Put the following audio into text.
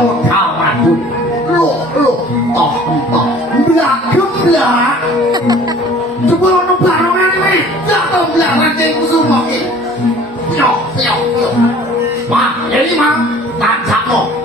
mau tahu aku. Lo, belak keblak. Coba lo barongan ini, jatuh belak nanti aku semua ini. Yo. Wah, jadi mah, tak no.